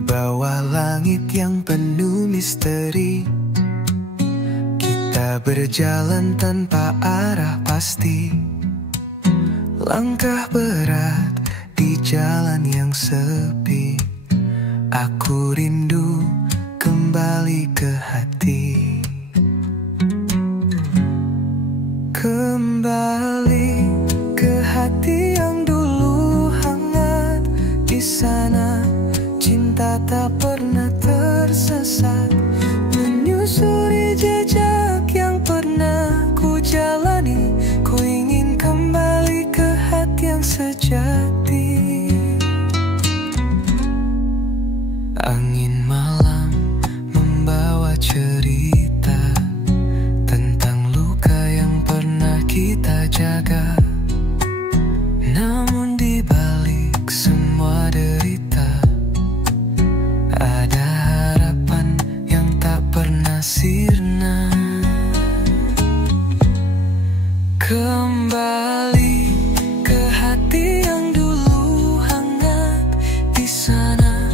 Di bawah langit yang penuh misteri, kita berjalan tanpa arah pasti. Langkah berat di jalan yang sepi. Aku rindu kembali ke hati. Kembali ke hati yang dulu hangat. Di sana cinta tak pernah tersesat, menyusuri jejak yang pernah ku jalani. Ku ingin kembali ke hati yang sejati. Angin malam membawa cerita tentang luka yang pernah kita jaga. Namun di balik semua derita, ada harapan yang tak pernah sirna. Kembali ke hati yang dulu hangat. Di sana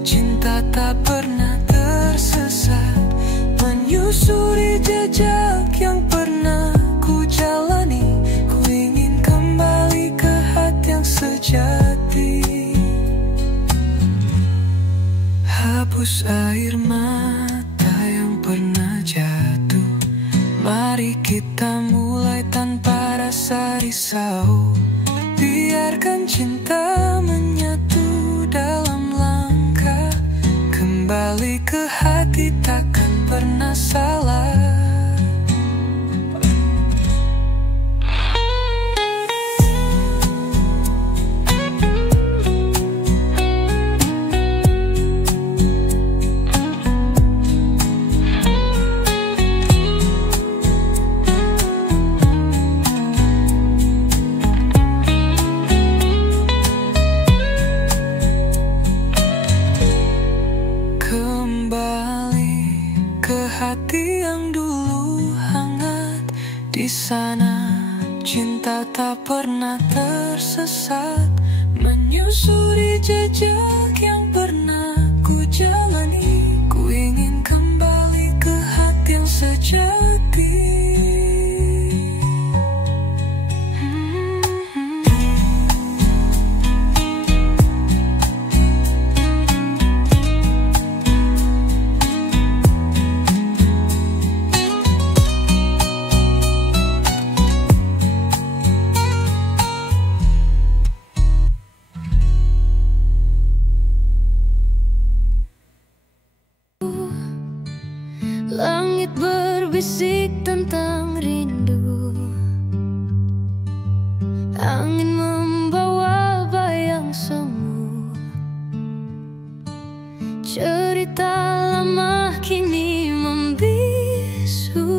cinta tak pernah tersesat, menyusuri jejak yang pernah ku jalani. Ku ingin kembali ke hati yang sejati. Hapus air mata yang pernah jatuh. Mari kita mulai tanpa rasa risau. Biarkan cinta menyatu dalam langkah. Kembali ke hati takkan pernah salah. Hati yang dulu hangat. Di sana cinta tak pernah tersesat, menyusuri jejak yang pernah ku jalani. Ku ingin kembali ke hati yang sejati. Langit berbisik tentang rindu. Angin membawa bayang semu. Cerita lama kini membisu.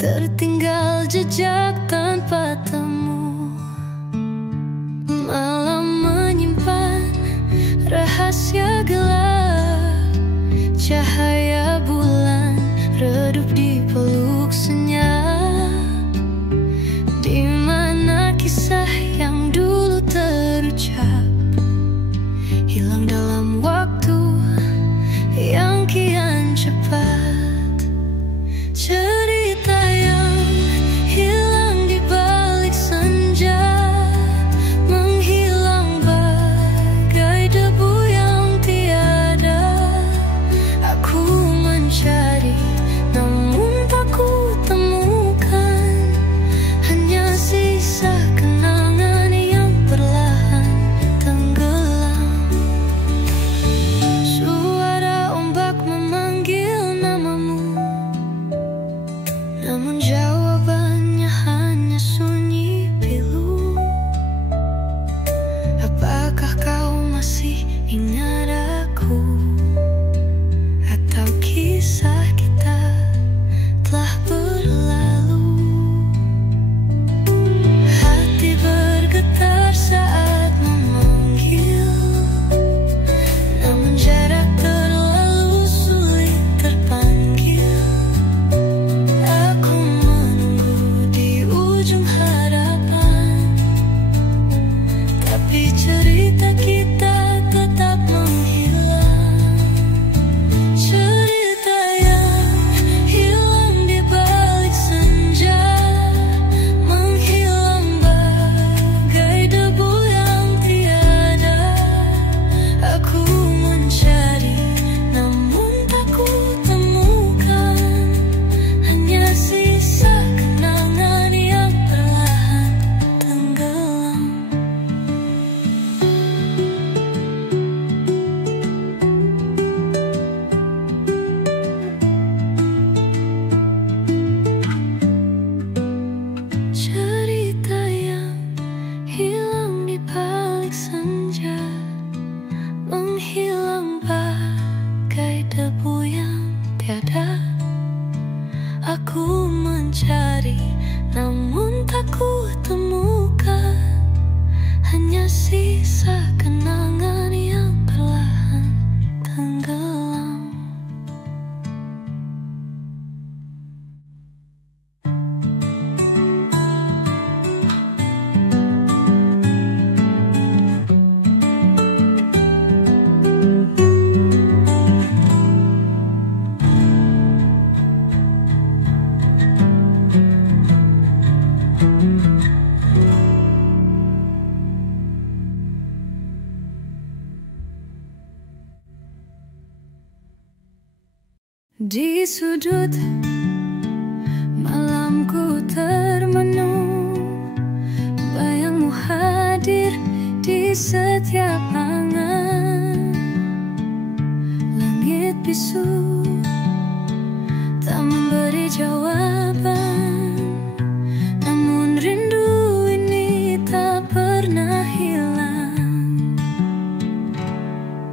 Tertinggal jejak tanpa temu. Malam menyimpan rahasia gelap. Cahaya bulan redup di peluk senyap. Di mana kisah yang dulu terucap hilang dalam waktu yang kian cepat. Cerita yang hilang di balik senja, menghilang bagai debu yang tiada. Aku mencari namun Aku mencari, namun tak ku temukan. Hanya sisa kenangan yang perlahan tenggelam. Di sudut malamku termenung, bayangmu hadir di setiap angan. Langit bisu tak memberi jawaban, namun rindu ini tak pernah hilang.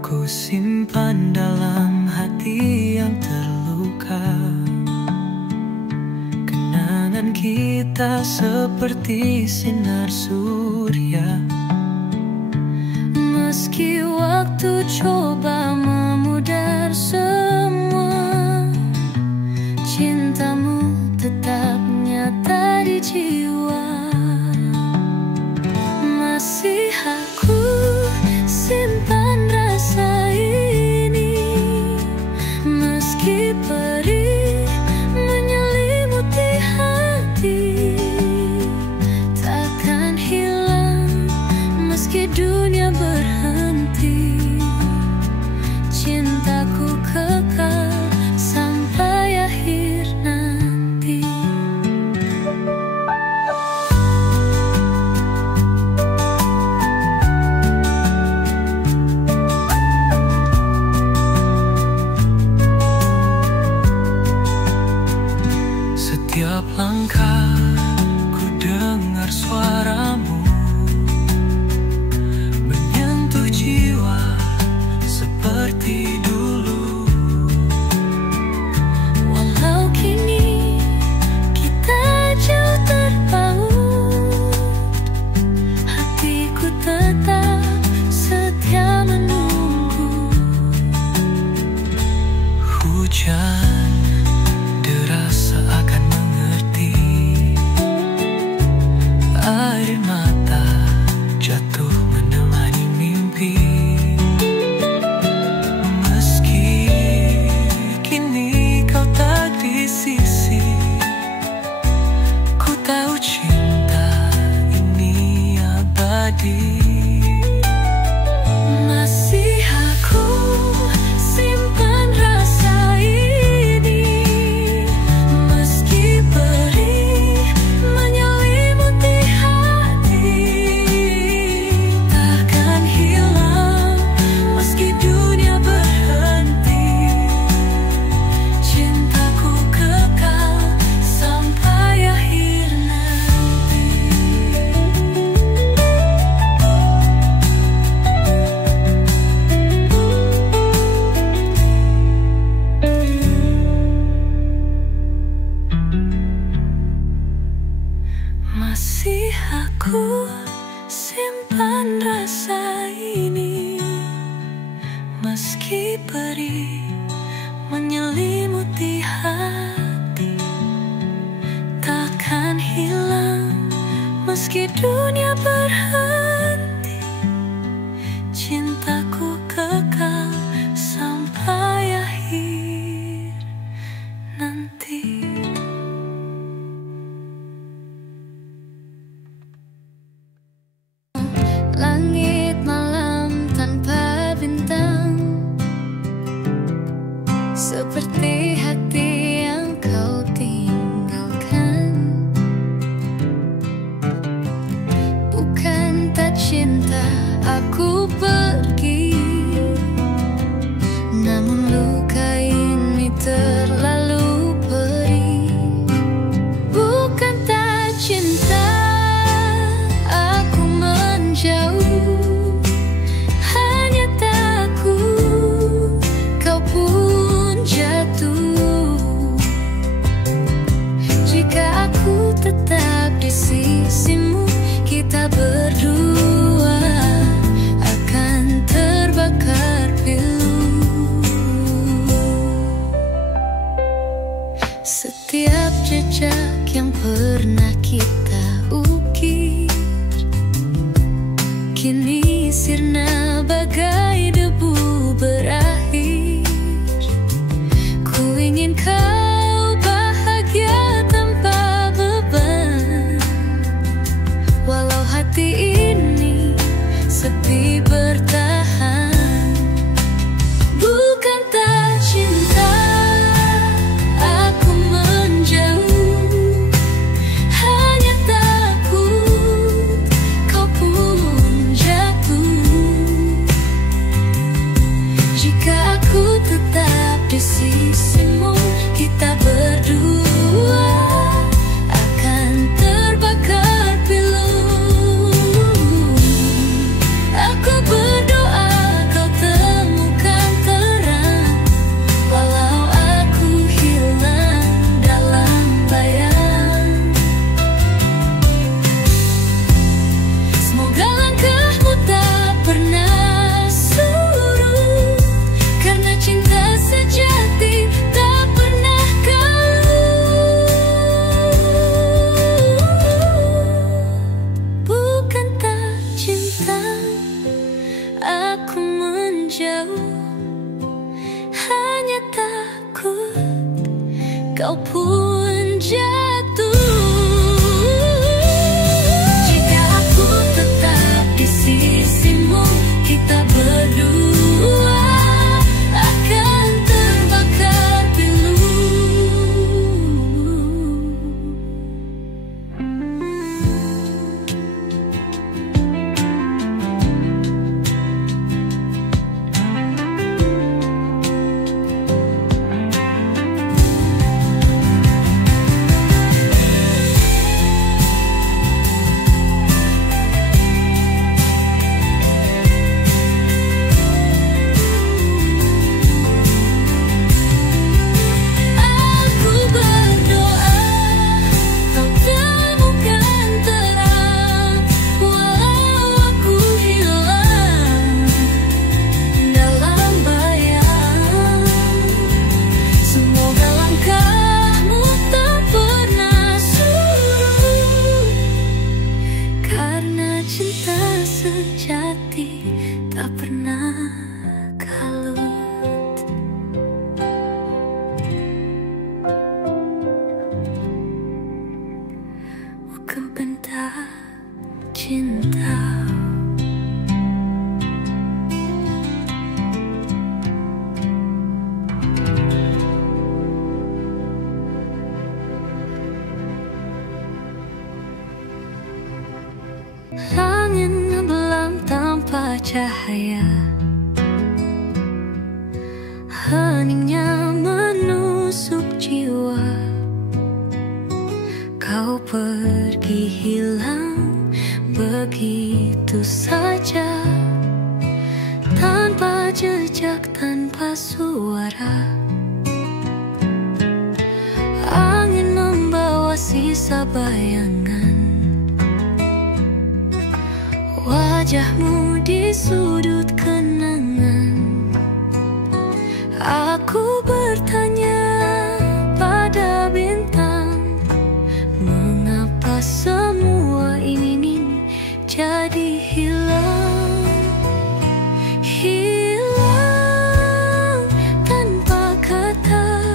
Ku simpan dalam hati yang terluka. Kenangan kita seperti sinar surya. Meski waktu coba memudar semua, cintamu tetap nyata di jiwa. Masih aku simpan rasa ini, meski perih menyelimuti hati. Takkan hilang meski dunia berhenti. Cintaku kekal sampai akhir nanti. Setiap langkah ku dengar suaramu menyentuh jiwa seperti dulu. Walau kini kita jauh terpaut, hatiku tetap setia menunggu. Hujan deras seakan mengerti, air mata jatuh menemani mimpi. Meski kini kau tak di sisi, ku tahu cinta ini abadi. Masih aku simpan rasa ini, meski perih menyelimuti hati. Takkan hilang meski dunia berhenti. Cintaku kekal sampai akhir nanti. Masih aku simpan rasa ini, meski perih menyelimuti hati. Takkan hilang meski dunia berhenti. Cintaku kekal sampai akhir nanti. Langit malam tanpa bintang, seperti hati yang kau tinggalkan. Setiap jejak yang pernah kita ukir kini sirna bagai debu berakhir. Ku ingin kau bahagia tanpa beban, walau hati ini sepi bertahan. Bukan tak cinta aku menjauh, hanya takut kau pun jatuh. Jika aku tetap di sisimu, kita berdua akan terbakar pilu. Aku berdoa kau temukan terang, walau aku hilang dalam bayang. Semoga langkahmu tak pernah surut, karena cinta sejati tak pernah kalut. Bukan tak cinta aku menjauh, hanya takut kau pun jatuh. Jika aku tetap di sisimu, kita berdua akan terbakar pilu. Aku berdoa kau temukan terang, walau aku hilang dalam bayang. Semoga langkahmu tak pernah surut, karena cinta sejati tak pernah kalut. Bukan benda cinta. Langit ngebelam tanpa cahaya, heningnya menusuk jiwa. Kau pergi hilang begitu saja, tanpa jejak, tanpa suara. Angin membawa sisa bayangan wajahmu di sudut kenangan. Aku bertanya pada bintang, mengapa semua ingin jadi hilang? Hilang tanpa kata,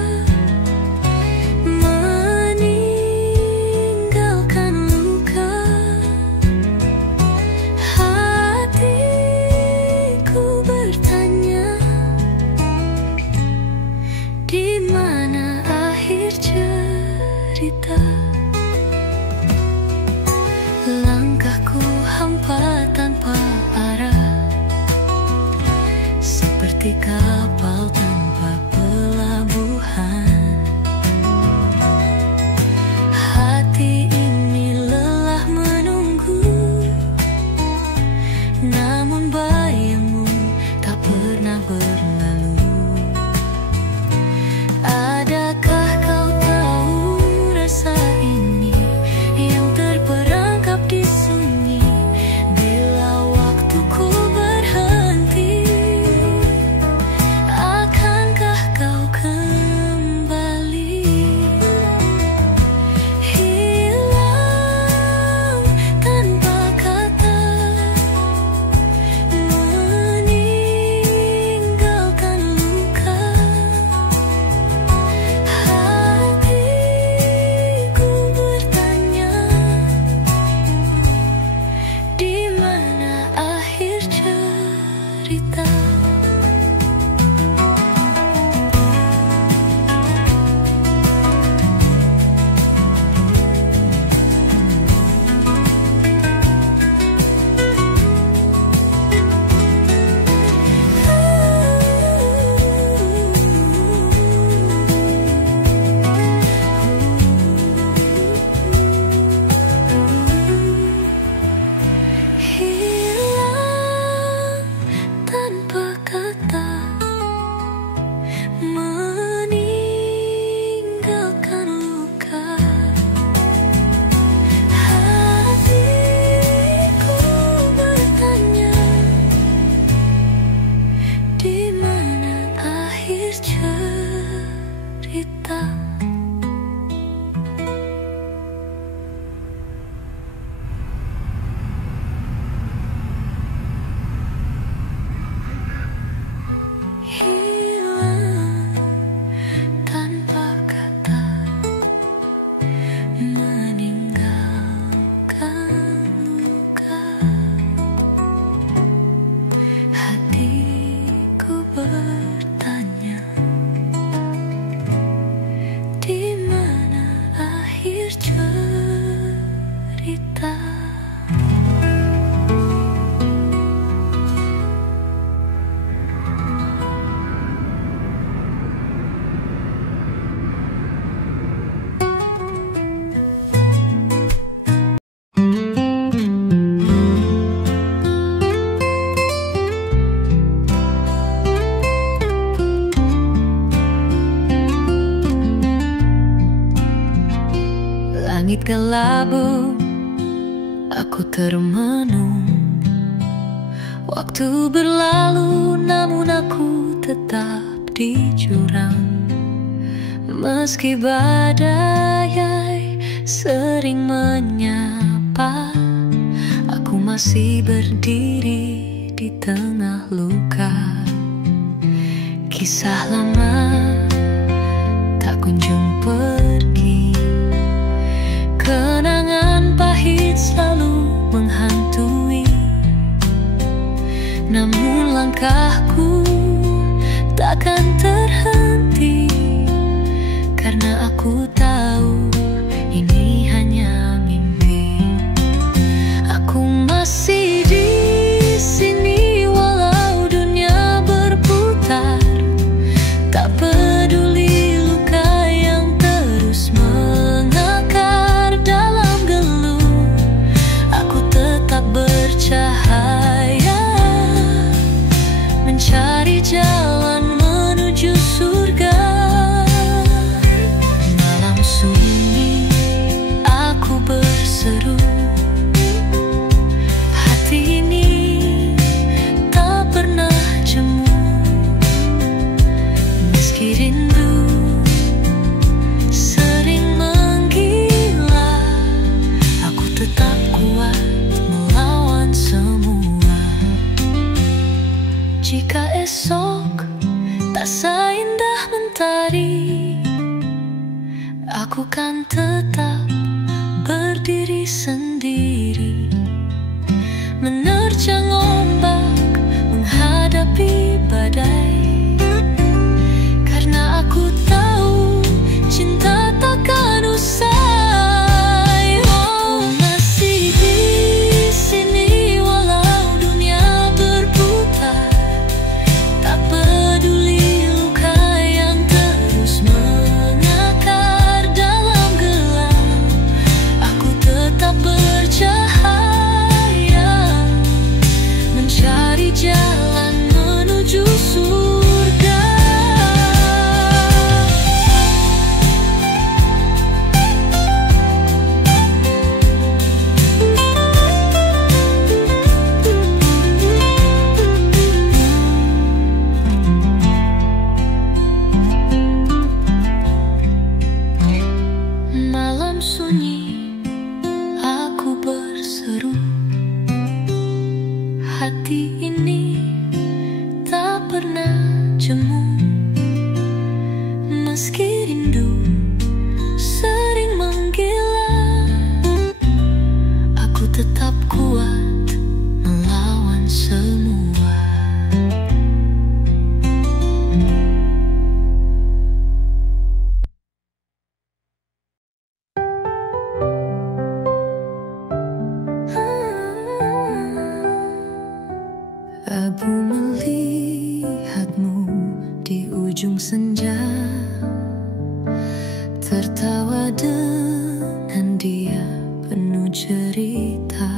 meninggalkan luka. Hatiku bertanya, di mana akhir cerita? Langkahku hampa tanpa arah, seperti kapal tanpa pelabuhan. Hati ini lelah menunggu, namun bayangmu tak pernah berlalu. Adakah kau tahu rasa ini yang terperangkap di sunyi? Bila waktuku berhenti, langit kelabu, aku termenung. Waktu berlalu namun aku tetap di jurang. Meski badai sering menyapa, aku masih berdiri di tengah luka. Kisah lama tak kunjung pergi, kenangan pahit selalu menghantui. Namun langkahku takkan terhenti, karena aku tahu ini hanya mimpi. Aku masih di sini walau dunia berputar. Tak peduli luka yang terus mengakar dalam gelung, aku tetap bercahaya, mencari jalan menuju surga. Malam sunyi aku berseru, hati ini tak pernah jemu. Meski rindu sering menggila, aku tetap kuat melawan semua. Jika esok tak seindah mentari, aku kan tetap berdiri sendiri, menerjang ombak, menghadapi badai. Karena aku tahu cinta takkan usai. Oh, masih di sini walau dunia berputar. Tak peduli luka yang terus mengakar dalam gelap, aku tetap bercahaya, mencari jalan menuju surga. Malam sunyi aku berseru, hati ini tak pernah jemu. Meski rindu sering menggila, aku tetap kuat melawan semua. Aku melihatmu di ujung senja, tertawa dengan dia penuh cerita.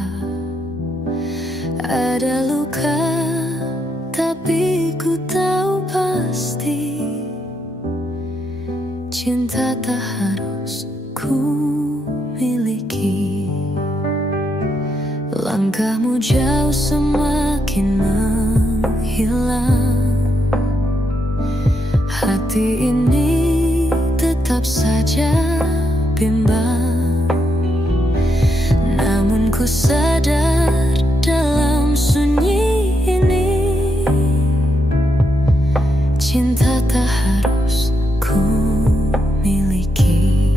Ada luka tapi ku tahu pasti, cinta tak harus ku miliki. Langkahmu jauh semakin menghilang, hati ini tetap saja bimbang. Namun ku sadar dalam sunyi ini, cinta tak harus ku miliki.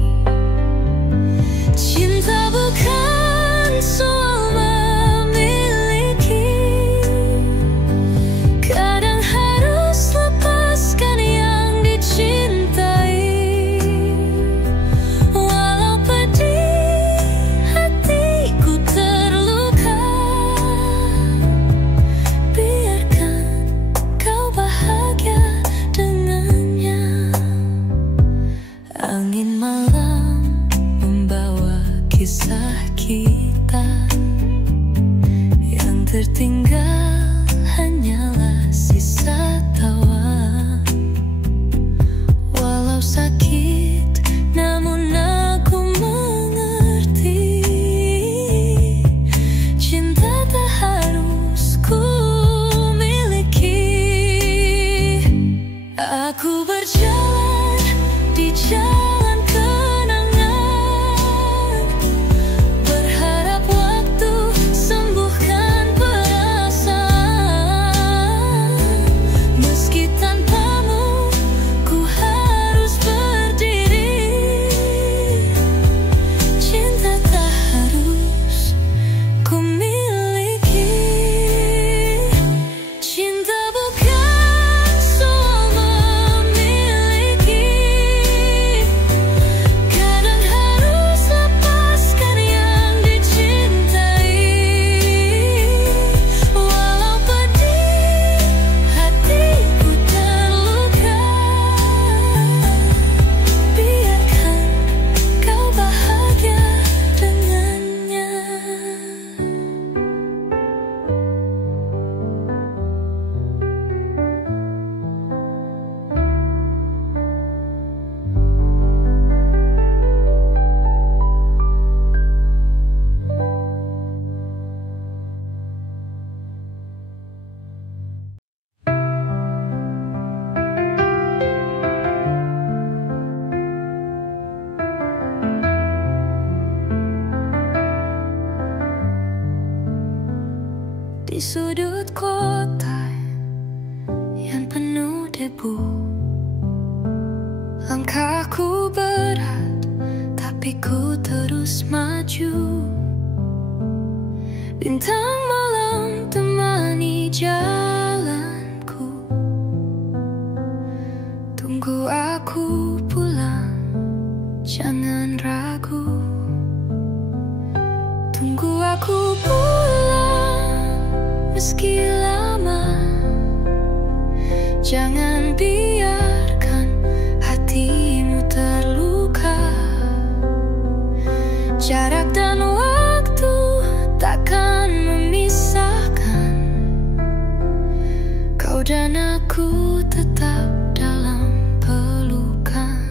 Cinta bukan soal memiliki, kadang harus lepaskan yang dicintai. Walau pedih hatiku terluka, biarkan kau bahagia dengannya. Angin malam membawa kisah kita, yang tertinggal hanyalah sisa tawa. Walau sakit namun aku mengerti, di sudut kota yang penuh debu. Langkahku berat, tapi ku terus maju. Bintang malam temani jalanku. Tunggu aku pulang, jangan ragu. Tunggu aku pulang, meski lama. Jangan biarkan hatimu terluka. Jarak dan waktu takkan memisahkan. Kau dan aku tetap dalam pelukan.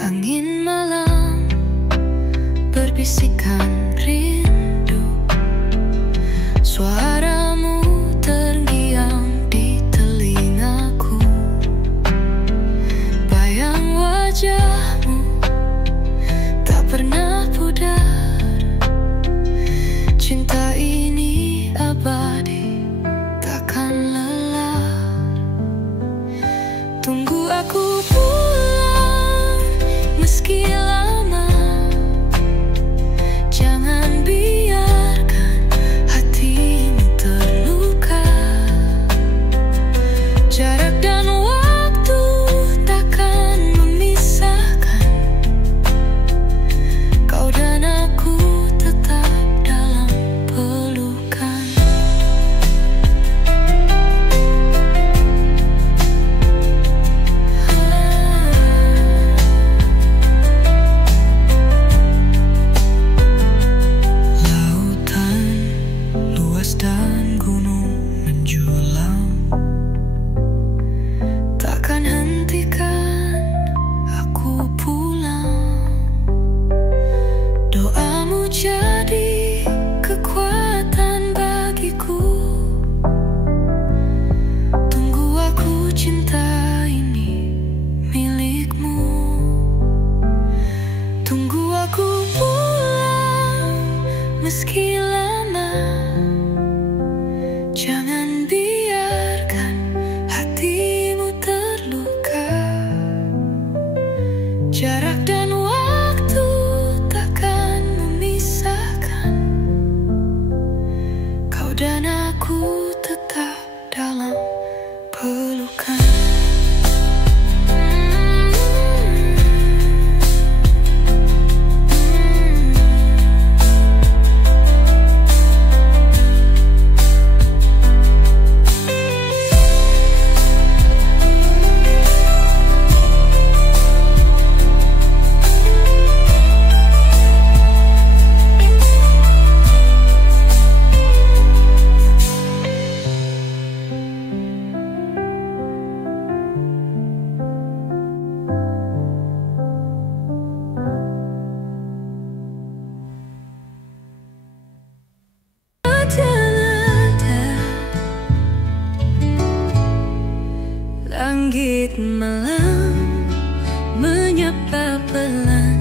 Angin malam berbisikan rindu. Suaramu terngiang di telingaku. Bayang wajahmu tak pernah pudar. Cinta ini abadi, takkan lelah. Tunggu aku pulang, meski lama. Jangan biarkan hatimu terluka. Jarak dan waktu takkan memisahkan. Kau dan aku tetap dalam pelukan. Lautan luas dan gunung menjulang, takkan hentikan aku pulang. Doamu jadi kekuatan bagiku. Tunggu aku, cinta ini milikmu. Tunggu aku pulang, meski lama. Jangan biarkan hatimu terluka. Jarak dan waktu takkan memisahkan. Kau dan aku tetap dalam pelukan. Langit malam menyapa pelan.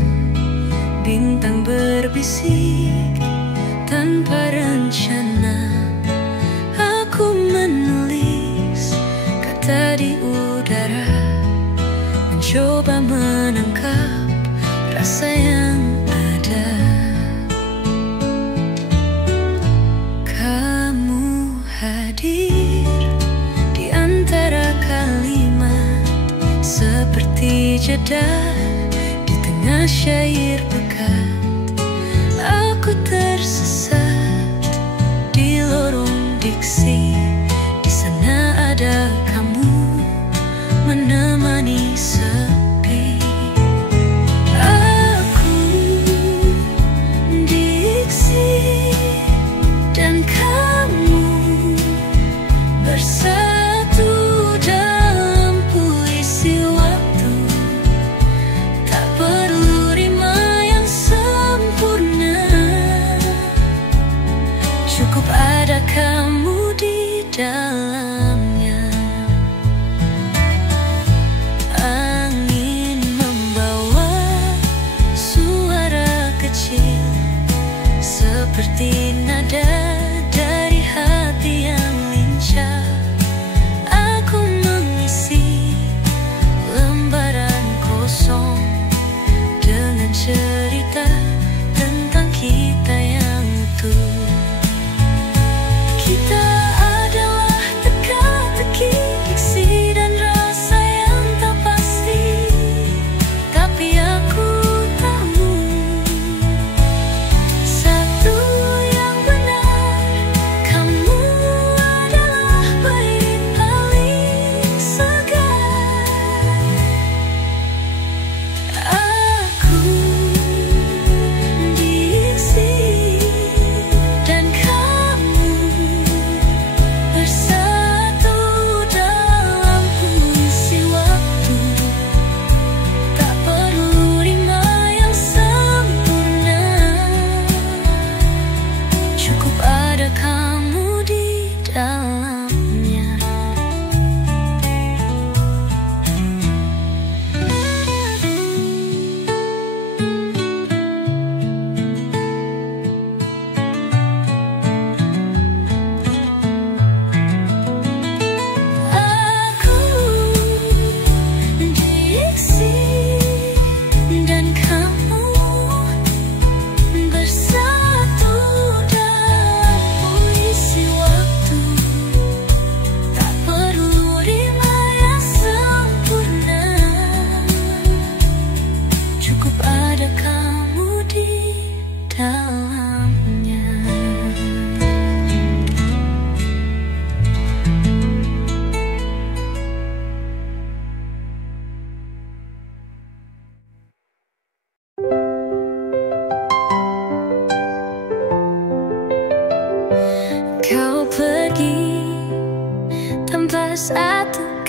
Bintang berbisik tanpa rencana. Aku menulis kata di udara, mencoba menangkap rasa yang ada. Kamu hadir di antara kalimat, seperti jeda di tengah syair pekat. Aku tersesat di lorong diksi. Di sana ada kamu menemani sepi. Aku diksi dan kamu bersatu dalam puisi waktu. Tak perlu rima yang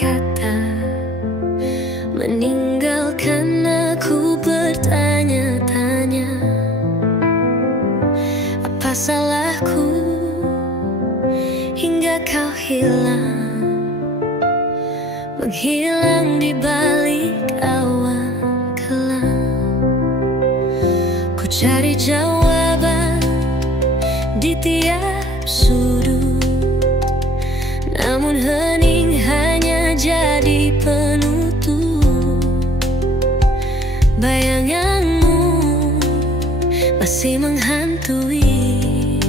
kata, meninggalkan aku bertanya-tanya, apa salahku hingga kau hilang, menghilang di balik awan kelam. Ku cari jawaban di tiap sudut, namun hening hanya jadi penutup. Bayanganmu masih menghantui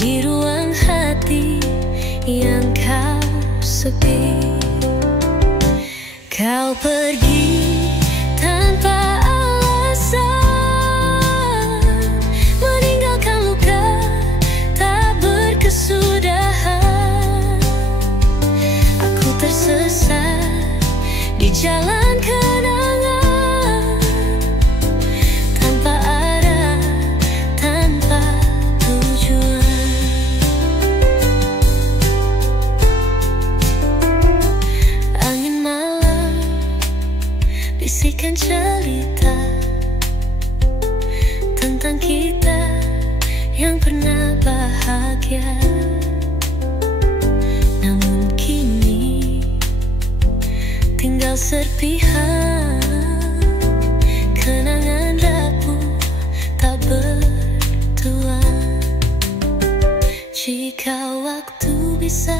di ruang hati yang kau sepi. Kau pergi tanpa alasan, meninggalkan luka tak berkesudahan. Aku tersesat di jalan kenangan, tanpa arah, tanpa tujuan. Angin malam bisikan cerita tentang kita yang pernah bahagia. Namun kini tinggal serpihan kenangan rapuh tak bertuan. Jika waktu bisa